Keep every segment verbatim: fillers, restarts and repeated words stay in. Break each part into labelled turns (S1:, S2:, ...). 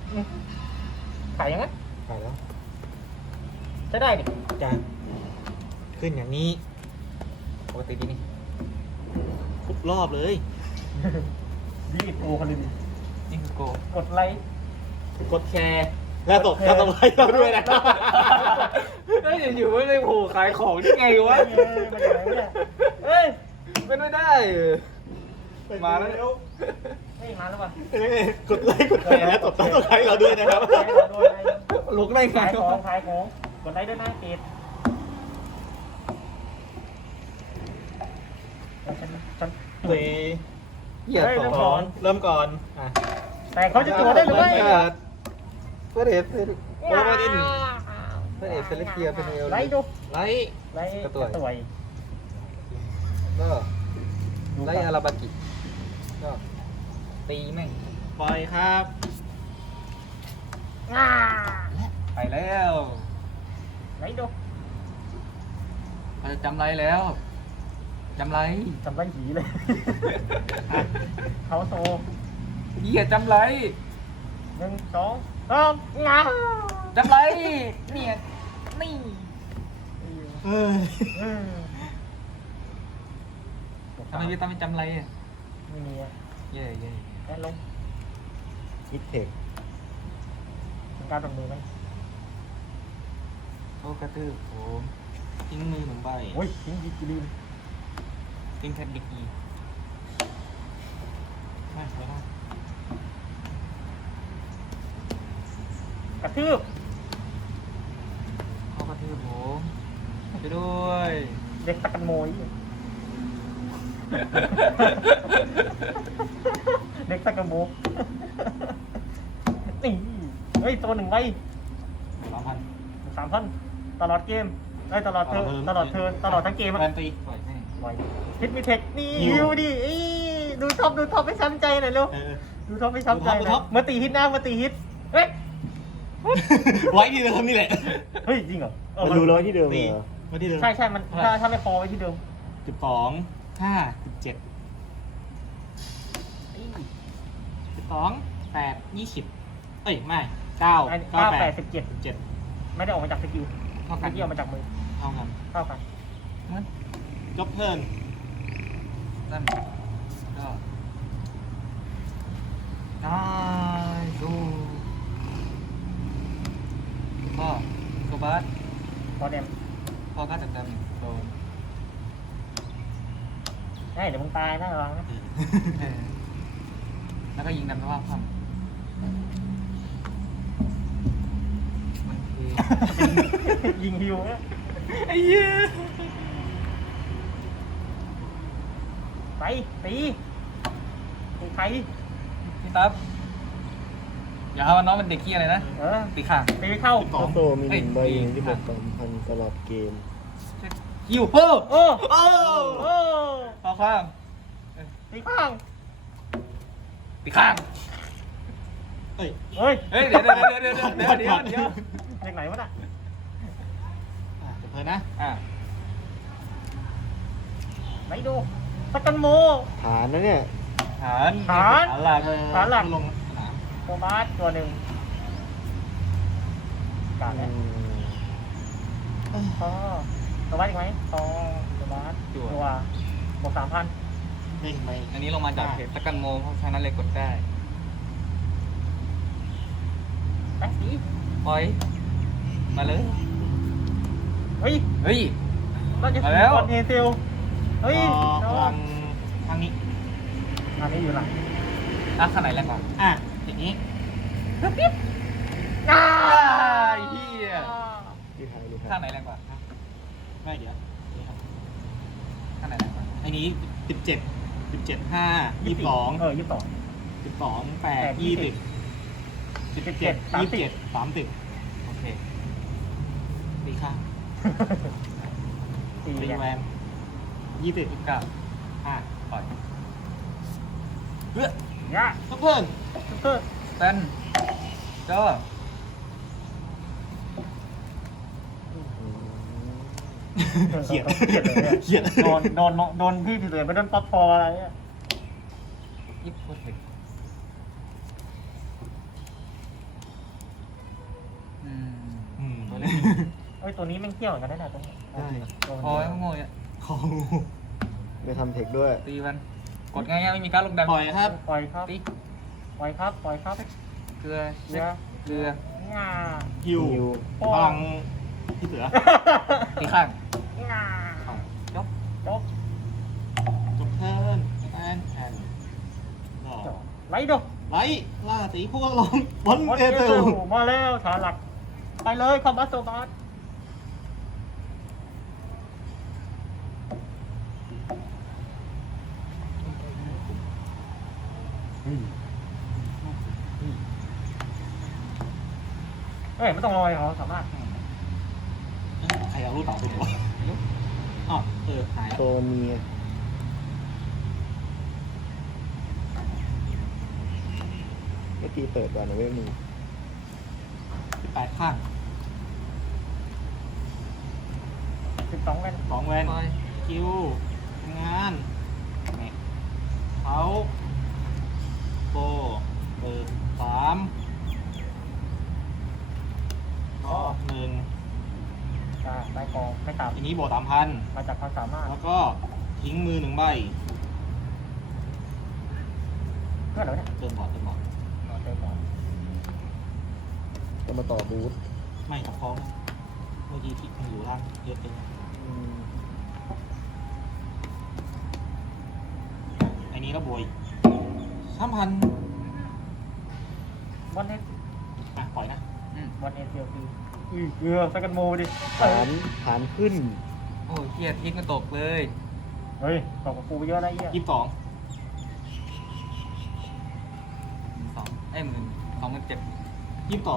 S1: ขายยังไง
S2: ขายแล้ว
S1: จะได้ดิ
S2: จะขึ้นอย่างนี้ปกติดีนี่ทุกรอบเลย
S1: รีบโกคนเลยดิ
S2: นี่คือโก
S1: กดไลค์
S2: กดแชร์และตกกระตุ้นให้เราด้วยนะเฮ้ยอยู่ๆไม่ได้โผล่ขายของได้ไงวะ
S1: เออมาจากไหนวะเนี่ย
S2: เฮ้ยเป็นไม่ได้มาแล้ว
S1: เฮ้ยมาแล้วป่ะ
S2: กดไลค์กดแชร์และตบกระตุ้นให้เราด้วยนะครับ
S1: ให้เราด้วยให้
S2: ลุกได้ไง
S1: ขายของขายของกดไลค์ด้วยนะเกดฉันฉัน
S2: เฮ้ยเหยียดสองเริ่มก่อนอ่ะ
S1: แต่เขาจะตัวได้หรือไม่
S2: เพื่อเดฟเพื่อเพื่อดินเพื่อเดฟเซเลเกียเป็นเอล
S1: ไลค์ดู
S2: ไลท์
S1: ไลค์
S2: กระต่วย
S1: กระต่วย
S2: ก็ไลท์อาราบากิก็ตีแม่งปล่อยครับ
S1: อ่า
S2: ไปแล้ว
S1: ไลค์ดู
S2: เราจะจำไรแล้วจำไร
S1: จำได้หีเลยเขาโซ
S2: เหยียดจำไร
S1: หนึ่งสองสามงา
S2: จำไรเนี่ยนี่เออ
S1: เออ
S2: ทำไมพี่ตั้มไม่จำไรอ่ะ
S1: ไม่มีอะ
S2: เย่เย่
S1: แค่ลง
S2: คิดเทค
S1: เป็นการลงมือไหม
S2: โอ้กระตือผมทิ้งมือหนึ่งใบ
S1: โอ้ยทิ้งดีกรีน
S2: ทิ้งแท็กดิกอีไม่ไม่ได้
S1: กระทืบ
S2: เขากระทืบผมไปด้วย
S1: เด็กตะกันโมยเด็กตะกันโมนี่เฮ้ยตัวหนึ่งไว้
S2: สามพัน
S1: สามพันตลอดเกมไอ้ยตลอดเธอตลอดเธอตลอดทั้งเกมอะ
S2: แฟนตีปล่อยให้
S1: ไว้ฮิตมิเทคนี่
S2: หิ
S1: ฮิ
S2: ว
S1: วดิอีดูท็อปดูท็อปให้ช้ำใจหน่อยเร็ว
S2: เออ
S1: ดูท็อปให้ช้ำใจห
S2: ดู
S1: น่
S2: ท็
S1: อ
S2: อป
S1: ยมาตีฮิตนะมาตีฮิตเฮ้ย
S2: ไว้ที่เดิมนี่แหละ
S1: เฮ้ยจริงเหรอเออ
S3: มันรู้แล้วที่เดิมเหรอ
S2: ไว้ที่เดิม
S1: ใช่ใช่มันถ้าถ้าไม่คอไว้ที่เดิม
S2: สิบสองห้าสิบเจ็ดสิบสองแปดยี่สิบเอ้ยไม่เก้า
S1: อัน
S2: เก้า
S1: เก้า
S2: แป
S1: แป
S2: ด
S1: ดสิบเจ็ด
S2: สิบเจ็ด
S1: ไม่ได้ออกมาจากสกิล
S2: เท่า
S1: ส
S2: กัน
S1: กิลออกมาจากมือ
S2: เท่ากัน
S1: เท่ากัน
S2: งั้นจบเทิร์นนั่นก็ได้ดูพ่อโกบัส
S1: พอเดม
S2: พ่อก็จัดการโดน
S1: ใช่เดี๋ยวมึงตายนะระวังนะ
S2: แล้วก็ยิงนำสภาพความมันคือ
S1: ยิงฮิวนะ
S2: ไอ้เหี้ย
S1: ไปตีตีใคร
S2: พี่ตั๊บอย่าหาว่าน้องเป็นเด็กขี้อะไรนะ
S1: เออ
S2: ตีข่าง
S1: ตีไม่เข้า
S2: สอง
S3: โซมีหนึ่งใบ
S2: เอ้ย
S3: ที่บวกสองพันตลอดเกม
S2: หิวโอ้
S1: โอ้
S2: โอ้
S1: โอ้
S2: พอข้าง
S1: ตีข้าง
S2: ตีข้างเฮ้ย
S1: เฮ้ย
S2: เฮ้ยเดี๋ยวเดี๋ยวเดี๋ยวเดี๋ยวเดี๋ยวเดี๋ยวเดี๋ยว
S1: จากไหนวะน่ะ
S2: อ่ะเดี๋ยวเพลินนะอ่ะ
S1: ไหนดูตะกันโม
S3: ฐานนะเนี่ย
S2: ฐาน
S1: ฐาน
S2: ฐานหลัก
S1: ฐานหลัก
S2: ลงสนาม
S1: ตัวบาสตัวหนึ่งกาดแล้วพอตัวบาสอีกไหมพอตัวบาสตัวบวกสามพัน
S2: นี่ไปอันนี้ลงมาจากเพจตะกันโมเพราะฉะนั้นเลยกดได้
S1: แป๊บนี้
S2: ปล่อยมาเลย
S1: เฮ้ย
S2: เฮ้ย
S1: เราจะ
S2: มาแล้ว
S1: บอลเฮเซลเฮ้ย
S2: พ
S1: น้
S2: ลั
S1: อง
S2: งทางนี้
S1: อันนี้อยู่หลัง
S2: อ่ะข้างไหนแรงกว่าอ่ะอย่างนี้
S1: อ้า
S2: ไอ้เหี้ย
S3: ที่ไทยเลยค
S2: ข้า
S3: รั
S2: ง
S3: บ
S2: ไหนแรงกว่าไม่เดี๋ยวนี่ครับข้างไหนแรงกว่าไอ้นี้สิบเจ็ดสิบเจ็ดห้ายี่สิบสอง
S1: เออยี่สิบสอง
S2: สิบสองแปด
S1: แปดยี่
S2: ยี่
S1: สิ
S2: สิ
S1: บ
S2: บสิบเจ็ด
S1: สามสิบ
S2: ยี่สิบเจ็ดสามสิบโอเคตีข้าง
S1: สี่
S2: ตี
S1: เนี่ย
S2: แวนยี่สิบยี่สิบเก้าอ่ะปล่อยเฮ้ย
S1: ยะ
S2: ทุกเพิ่น
S1: ซุปเปอร์
S2: เต้นเจ้า เขียด
S1: เขียดเลยเนี่ย
S2: เขียด
S1: โดนโดนโดนพี่ผิดเลยไม่โดนป๊อปพออะไรเนี่ย
S2: ยิบโคตรเผ็ด
S1: ฮ้ยตัวนี้แม่งเที่ยวเหมือนกันได้แหละตรงนี้
S3: ใช่
S2: คอยังโง่เนี่ย
S4: คองู
S3: ไม่ทำเทคด้วย
S2: ตีมันกดง่ายๆไม่มีการลงดัน
S4: ปล่อยครับ
S1: ปล่อยครับ
S2: ตี
S1: ปล่อยครับปล่อยครับ
S2: เกลือ
S1: เกลือ
S2: เกลือ
S1: ง่า
S4: ฮิว
S3: ฮิว
S4: พลังพี่เสือ
S2: ตีข้าง
S1: ง่า
S2: จบ
S1: จบ
S4: จบเทิร์นแอนแอนก็
S1: จบไล่ดก
S4: ไลท์ล่าตีพวกลงบน
S1: วัด
S4: เอ
S1: เอ
S4: เซ
S1: เซ
S4: ล
S1: ลมาแล้วฐานหลัก ไปเลยคอมบัสโซบาส เฮ้ยไม่ต้องรอยเขาสามารถ
S4: ใครเอาลูกเต๋าไปวะอ๋อเออหาย
S3: โซเมียไม่ตีเปิดก่อนนะเว้ยมึง
S4: แปดข้าง
S1: สิบสองกัน
S4: สองแวน
S2: ปล่อย
S4: คิวงานแม็กเขาโปเปิดสามก็หนึ่ง
S1: จ้าได้กองไม่ต่
S4: ทีนี้บวกสามพัน
S1: ำมาจากความสามารถ
S4: แล้วก็ทิ้งมือหนึ่งใบ
S1: เพื่อนเหรอเนี่ย
S4: เติมบอร์ดเติมบอร์ด
S1: อ๋อเต็มบอล
S3: จะมาต่อบูท
S4: ไม่กับคล้องเมื่อกี้ที่มันอยู่ล่างเยอะเกิน
S3: อืม
S4: ไอ้นี้ก็บวยสามพัน
S1: บอลเอ
S4: อ่ะปล่อยนะ
S2: อืม
S1: บอลเอเซียฟีอือเกลือสกันโมดิ
S3: ฐานฐานขึ้น
S2: โอ้ยเฮียทิ้งก็ตกเลย
S1: เฮ้ยตกกับกูไปเยอะแล้วไอ้เหี้ย
S4: ยี่สิบสอง
S2: สองไอ้หมื่นสองหมื่นเจ็ด
S4: ยี่สิบสอง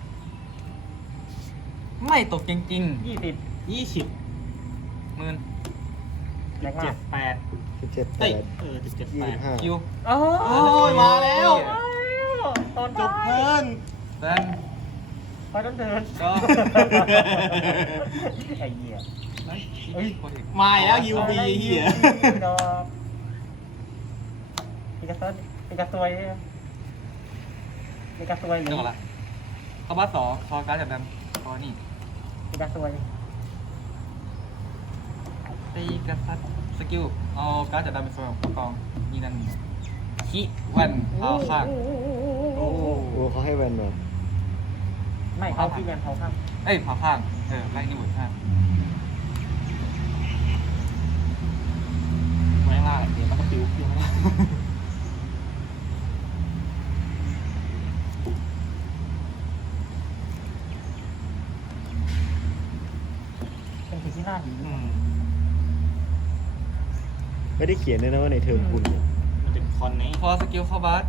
S2: ไม่ตกจริง
S1: ยี่สิบ
S4: ยี่สิบ
S2: ๆหมื่น
S1: แรงมา
S4: เจ็
S1: ก
S4: ดแปด
S3: สิบเจ็ดแป
S4: เอ้ย
S3: ด
S4: เออสิบเจ็ด
S3: ยี่
S4: แป
S3: สิ
S4: ด
S3: บห้า
S2: คิว
S1: โอ้
S4: โอ้ยมาแล้ว
S1: ตอน
S4: จบเทิร์น
S2: เดิน
S1: ไปต้นเดิน
S2: ก็
S1: ไอ้เหี้ย
S2: เฮ้ย
S1: เฮ้ย
S2: โคตรเอก
S4: มาแล้วยูบีเฮีย
S1: ดอกปีกระเซิร์นปีกระซวยเนี่ยปีกระซวยหรื
S2: เดี๋
S1: อ
S2: ยวก่อนละเข้าบ้านสองคอการ์ดจับดำคอนี่
S1: ปีกระซวย
S2: ตีกระสัดสกิลเอาการ์ดจับดำเป็นโซนของกองนี่นั่นคิแวันเอาข้าง
S4: โอ้
S3: โอ้เขาให้แวนมา
S1: ไม่เขาพี่แมนเขาข้าง
S2: เอ้ยเผาข้างเออไล่นี่หมดข้าง
S4: ไว้ข้างล่างเดี๋ยวมันก็ปิวเพี้ยงแล้ว
S1: เป็นสิ่งที่น่าดี
S4: อืม
S3: ไม่ได้เขียนเลยนะว่าในเทอมคุณเนี่ย
S4: มันเป็นคอนนี้
S2: พอสกิลเข้าบาส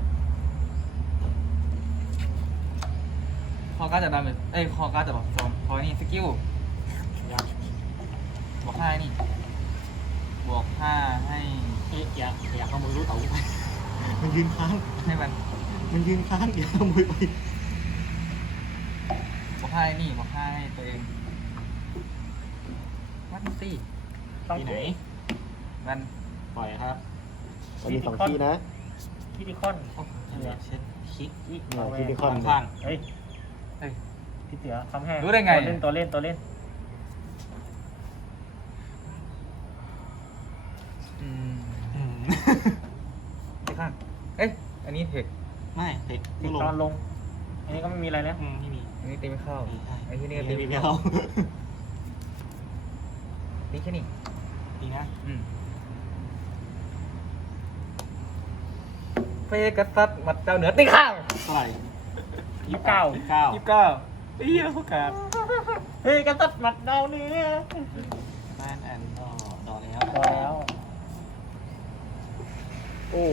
S2: คอการ์ดจับดำเป็นเอ้ยคอการ์ดจับแบบโซนคอนี่สกิล
S4: ยัก
S2: บวกห้าให้นี่บวกห้าให้
S4: เอ๊ะอย่าอย่าขโมยรู้เต๋าไปมันยืนค้าง
S2: ให้มัน
S4: มันยืนค้างอย่าขโมยไป
S2: บวกห้าให้นี่บวกห้าให้ตัวเองวัดสิ
S1: ต้อง
S4: ที่ไหน
S2: มัน
S4: ปล่อยครับ
S3: มันมีสองที่นะ
S1: คิติคอน
S4: โอ้ยเช็ดคิก
S1: อี
S3: เนี่ย
S1: เอาแว
S3: คิติคอน
S4: ข้าง
S1: เฮ้ย
S2: เฮ้ย
S1: พี่เสือคำแห้ง
S2: รู้ได้ไง
S1: ตัวเล่นตัวเล่นตัวเล่น
S2: อืม
S4: ๆอืม
S2: ที่ข้างเอ้ยอันนี้เทค
S4: ไม่เทค
S1: ติ
S4: ไม่
S1: ด
S4: ลง
S1: ตอนลง อันนี้ก็ไม่มีอะไรแล้ว
S4: อืมไม่มี
S2: อันนี้ตีไม่เข้าไอ้ที่นี่
S4: ไม่
S2: ตี
S4: มี
S2: ไม่
S4: ไม่
S2: เข้า
S4: เข้า
S2: ตีแค่นี้
S4: ดีนะ
S2: อืมเฟกัสซัดมัดเจ้าเหนือตีข้าง
S4: เท่าไหร่
S1: ยี่สิบเก้า
S4: ยี่สิบเก้า
S2: ยี่สิบเก้าอีแล้วพวกกาด
S1: เฮ้ยกระตัดหมัดดาวนี้
S4: แมนแอนก็ดอแล้ว
S1: พอแล้ว
S3: โอ้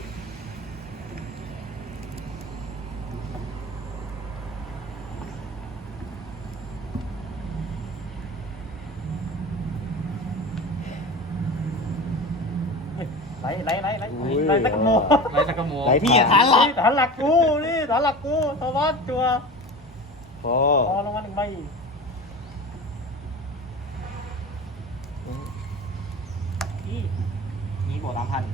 S1: ไหลไหลไหลไหล
S3: อุ้ย
S1: ไหลตะกโม
S2: ไรสักกระโม
S3: ไหล
S4: นี่ฐานหลัก
S1: นี่ฐานหลักกูนี่ฐานหลักกูสวัสดจัว
S3: พอ
S1: พอลงมาหนึ่งใบ
S4: นี่นี่บวกสามพัน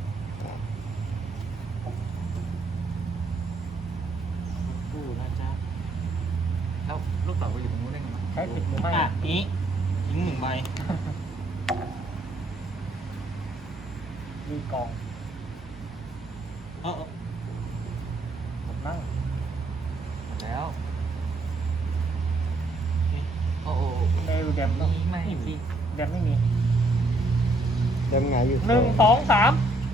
S4: กู้นะจ๊ะ
S2: แล้วลูกเต๋าไปอยู่ตรงนู้นได้ไงวะ
S1: ช้ผิดหรือไม่
S4: อ่ะนี้ทิ้งหนึ่งใบ
S1: รีกอง
S4: เออเออ
S1: ผมนั่ง
S2: หมดแล้วโอ้โห
S1: ในเดม
S2: มีไหม
S1: ไม่มีเดมไม่มี
S3: เต็มหงายอยู่
S1: หนึ่งสองสาม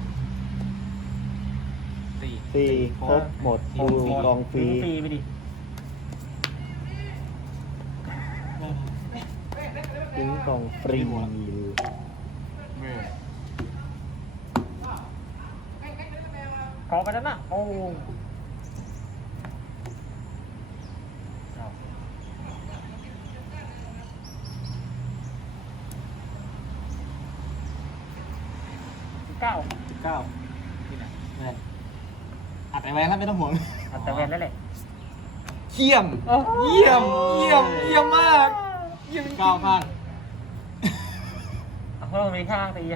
S2: สี่
S3: สี่ครบหมดคิวกองฟรี
S1: ฟรีไปดิ
S3: ทิ้งกองฟรี
S2: เมื่อ
S1: ขอกันนั้นน่ะโอ้เอาสิบเก้า
S4: สิบเก้าที่ไหนแวนอัดไอแวนครับไม่ต้องห่วง
S1: อัดแต่แวนแล้วแหละ
S2: เยี่ยม
S1: โอ้
S2: เยี่ยม เยี่ยม เยี่ยมมากเยี่ยม
S4: เก้าข้าง
S1: เอาเพิ่มมีข้างตีอะ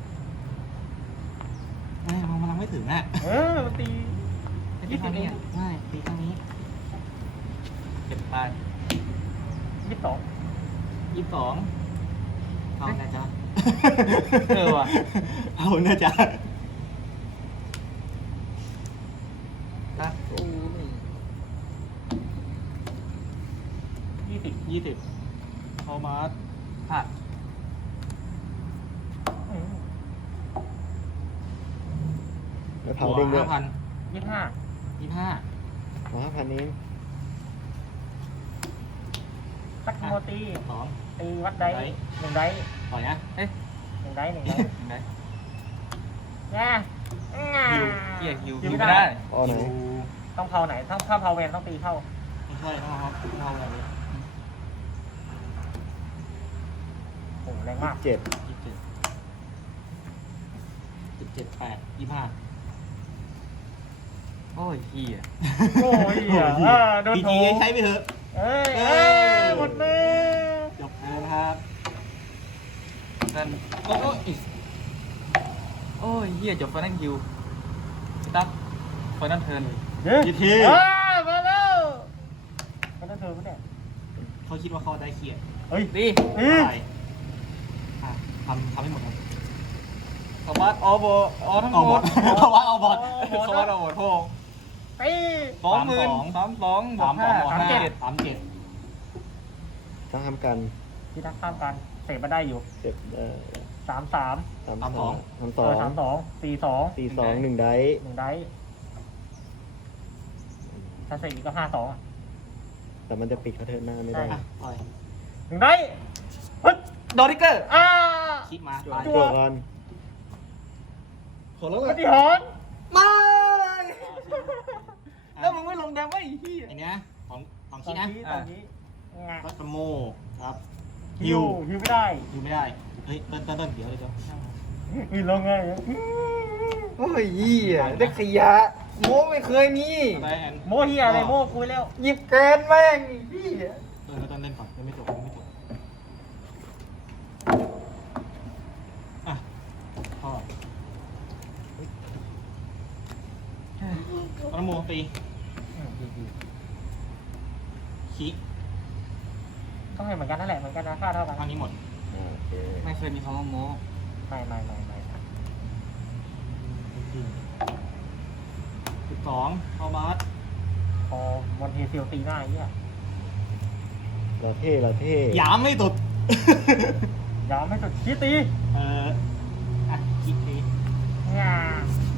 S4: เอ้ยมันกำลังไม่ถึงอ่ะ
S1: เออมันตี
S2: ยี่สิบเนี่ย
S4: ไม่ตีข้างนี้
S2: เจ็ดไป
S1: ยี่สิบสอง
S4: ยี่สิบสองเอานะจ๊ะ
S2: เออว่ะ
S4: เอานะจ๊ะ
S2: ตัดอู้นี่
S1: ยี่สิบ
S4: ยี่สิบเอามา
S2: พลาด
S1: อืม
S3: แล้วเผาเด้งด้วย
S4: ห้าพัน
S1: ยี่สิบห้า
S4: ยี่สิบห้า
S3: มาห้าพันเอง
S1: สักโมตี
S4: สอง
S1: ตีวัดได้
S4: ได้
S1: หนึ่งได้
S4: ต่อยนะ
S2: เอ๊ะ
S1: หนึ่งได้หนึ่งได้
S2: ยังไง
S1: ง่าง่า
S2: ฮิวเกียร์ฮิว
S1: ฮิ
S2: ฮิ
S1: ว
S2: ว
S1: ไม่
S2: ไม่
S1: ได้
S2: ได้
S3: อ๋อไหน
S1: ต้องเผาไหนต้องถ้าเผาแวนต้องตีเข้า
S4: ไม่ใช่ต้องเอาต้องเอาแบบนี้
S1: โอ้โหแรงมาก
S3: เจ็ด
S4: ยี่สิบเจ็ดสิบเจ็ดแปดยี่สิบห้า
S2: โอ้ยเฮีย
S1: โอ้ยเหี้ยเออโดน
S4: พี
S1: โถ
S4: จีใช้ไปเถอะ
S1: เอ้ย
S4: เอ
S1: เอ้
S4: อ
S1: ยหมดมือ
S4: จบแล้วนะครับ
S2: นั่นโอ้ยโอ้ยเฮียจบไฟนั่นคิวตั๊บไฟนั่นเทิร์น
S1: เดี๋ยว
S4: ยี่ที
S1: เอ้ยมาแล้วไม่ต้องเธอปะเนี่ย
S4: เขาคิดว่าเขาได้เคลียร์
S1: เฮ้ย
S2: ดี
S1: เฮ้ย
S4: ไปอ่ะทำทำให้หมดครับ
S2: สวัสดออโบออทั้งห
S4: เอา
S2: ม
S4: บอ
S2: ด
S4: ดเอาวัดเอาบอด
S2: สวัสดออโบโท
S1: ตี
S2: สองหมื่นสามสองบว
S4: สาก มสอ
S2: ห้าง
S4: บวก
S1: สาม
S4: ห้า
S1: เจ็ด
S4: สามเจ็ด
S3: ถ้าทำกัน
S1: ที่ทักข้ามกันเสร็จมาได้อยู่
S3: เจ็บเอ่อ
S1: สามสาม
S3: สามสองสามส
S1: เอ
S3: อ
S1: อง สามสองสี่สอง
S3: สี่สองหนึ่งได
S1: หนึ่งได้ถ้าเสร็จอีกก็ห้าสอง
S3: แต่มันจะปิดเขาเทิร์นหน้าไม่ได้
S4: อ่ะปล่อย
S1: หนึ่งได้เฮ้ย
S2: ดอริเกอร์
S1: อ่า
S4: คิดมาตาย
S3: จั่วก่อน
S4: ขอแล้ว
S1: ป
S4: เลย
S1: ฏิหาร
S2: ไม่แล้วมึงไม่ลงแดงไว้เฮีย
S4: ไอันนี้นะของของ
S1: ตอ
S4: คิด
S1: น
S4: นะ
S1: นี้ตอนนี้งา
S4: ก็จะโมครับ
S1: ฮิวฮิวไม่ได้
S4: อยู่ไม่ได้เฮ้ยเต้นเต้นเต้นเดี๋ยวเดี๋ยว
S1: ฮิวลงไง
S2: โอ้ยเฮียได้ขยะโมไม่เคยมี
S4: ได้แอน
S1: โมเฮียอะไรโมคุยแล้ว
S2: หยิบแกนแม่งเฮีย
S4: เต้นเต้นเล่นก่อนยังไม่จบยังไม่จบอ่ะพ่อเอาน้ำมูตีคิก
S1: ต้องให้เหมือนกันนั่นแหละเหมือนกันนะค่าเท่ากัน
S4: ทางนี้หมด
S3: อ่าโอเค
S2: ไม่เคยมีคำว่าโม
S1: ไม่ไม่ไม่ไม่
S4: สิบสองเข้าบาส
S1: พอวันเฮซิลตีหน้าไอ้เหี้ย
S3: เราเท่เราเท่
S4: หยามไม่ตุด
S1: ยาวไม่สุดชี้ตี
S4: เอออ่ะคิกตี
S1: งา